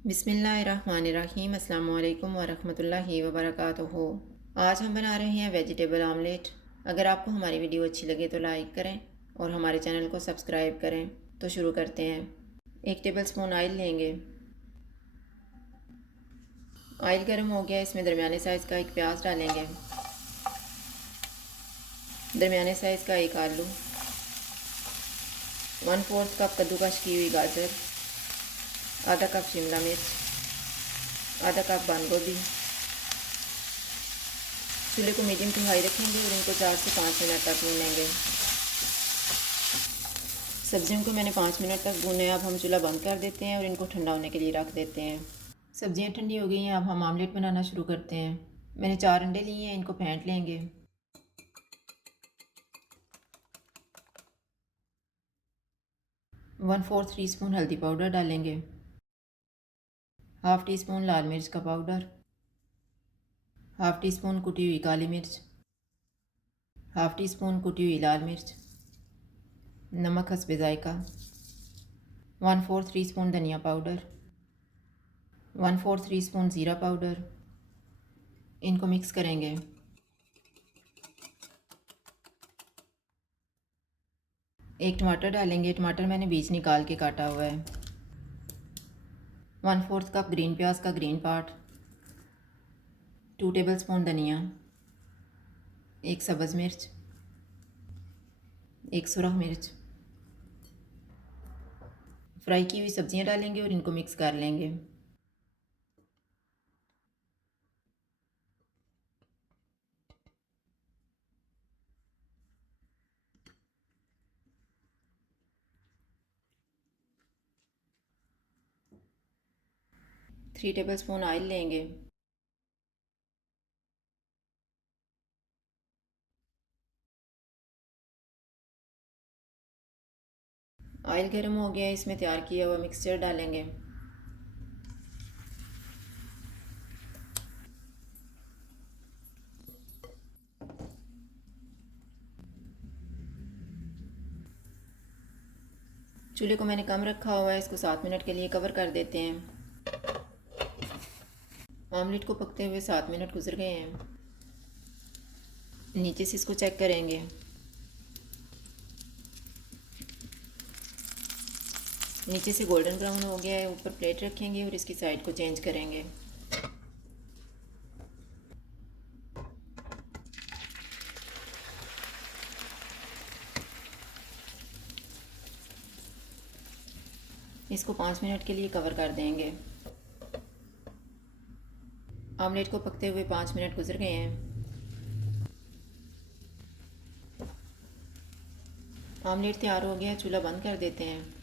बिस्मिल्लाहिर्रहमानिर्रहीम। अस्सलामु अलैकुम वरहमतुल्लाहि वबरकातुहू। आज हम बना रहे हैं वेजिटेबल आमलेट। अगर आपको हमारी वीडियो अच्छी लगे तो लाइक करें और हमारे चैनल को सब्सक्राइब करें। तो शुरू करते हैं। 1 टेबल स्पून ऑयल लेंगे। ऑयल गर्म हो गया, इसमें दरमियाने साइज़ का एक प्याज डालेंगे, दरमियाने साइज़ का एक आलू, 1/4 कप कद्दूकस की हुई गाजर, आधा कप शिमला मिर्च, आधा कप बंद गोभी। चूल्हे को मीडियम टू हाई रखेंगे और इनको 4 से 5 मिनट तक भूनेंगे। सब्जियों को मैंने 5 मिनट तक भूना है। अब हम चूल्हा बंद कर देते हैं और इनको ठंडा होने के लिए रख देते हैं। सब्जियां ठंडी हो गई हैं, अब हम आमलेट बनाना शुरू करते हैं। मैंने 4 अंडे लिए हैं, इनको फेंट लेंगे। 1/4 टीस्पून हल्दी पाउडर डालेंगे, हाफ़ टी स्पून लाल मिर्च का पाउडर, हाफ़ टी स्पून कुटी हुई काली मिर्च, हाफ़ टी स्पून कुटी हुई लाल मिर्च, नमक हस्बे ज़ायका, 1/4 टीस्पून धनिया पाउडर, 1/4 टीस्पून ज़ीरा पाउडर। इनको मिक्स करेंगे। एक टमाटर डालेंगे। टमाटर मैंने बीज निकाल के काटा हुआ है। 1/4 कप ग्रीन प्याज का ग्रीन पार्ट, 2 टेबलस्पून धनिया, एक सब्ज़ मिर्च, एक सुरख मिर्च। फ्राई की हुई सब्जियां डालेंगे और इनको मिक्स कर लेंगे। थ्री टेबलस्पून ऑयल लेंगे। ऑयल गर्म हो गया, इसमें तैयार किया हुआ मिक्सचर डालेंगे। चूल्हे को मैंने कम रखा हुआ है, इसको 7 मिनट के लिए कवर कर देते हैं। आमलेट को पकते हुए 7 मिनट गुजर गए हैं। नीचे से इसको चेक करेंगे। नीचे से गोल्डन ब्राउन हो गया है। ऊपर प्लेट रखेंगे और इसकी साइड को चेंज करेंगे। इसको 5 मिनट के लिए कवर कर देंगे। आमलेट को पकते हुए 5 मिनट गुजर गए हैं। आमलेट तैयार हो गया, चूल्हा बंद कर देते हैं।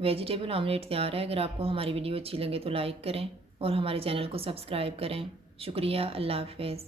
वेजिटेबल आमलेट तैयार है। अगर आपको हमारी वीडियो अच्छी लगे तो लाइक करें और हमारे चैनल को सब्सक्राइब करें। शुक्रिया। अल्लाह हाफ़िज़।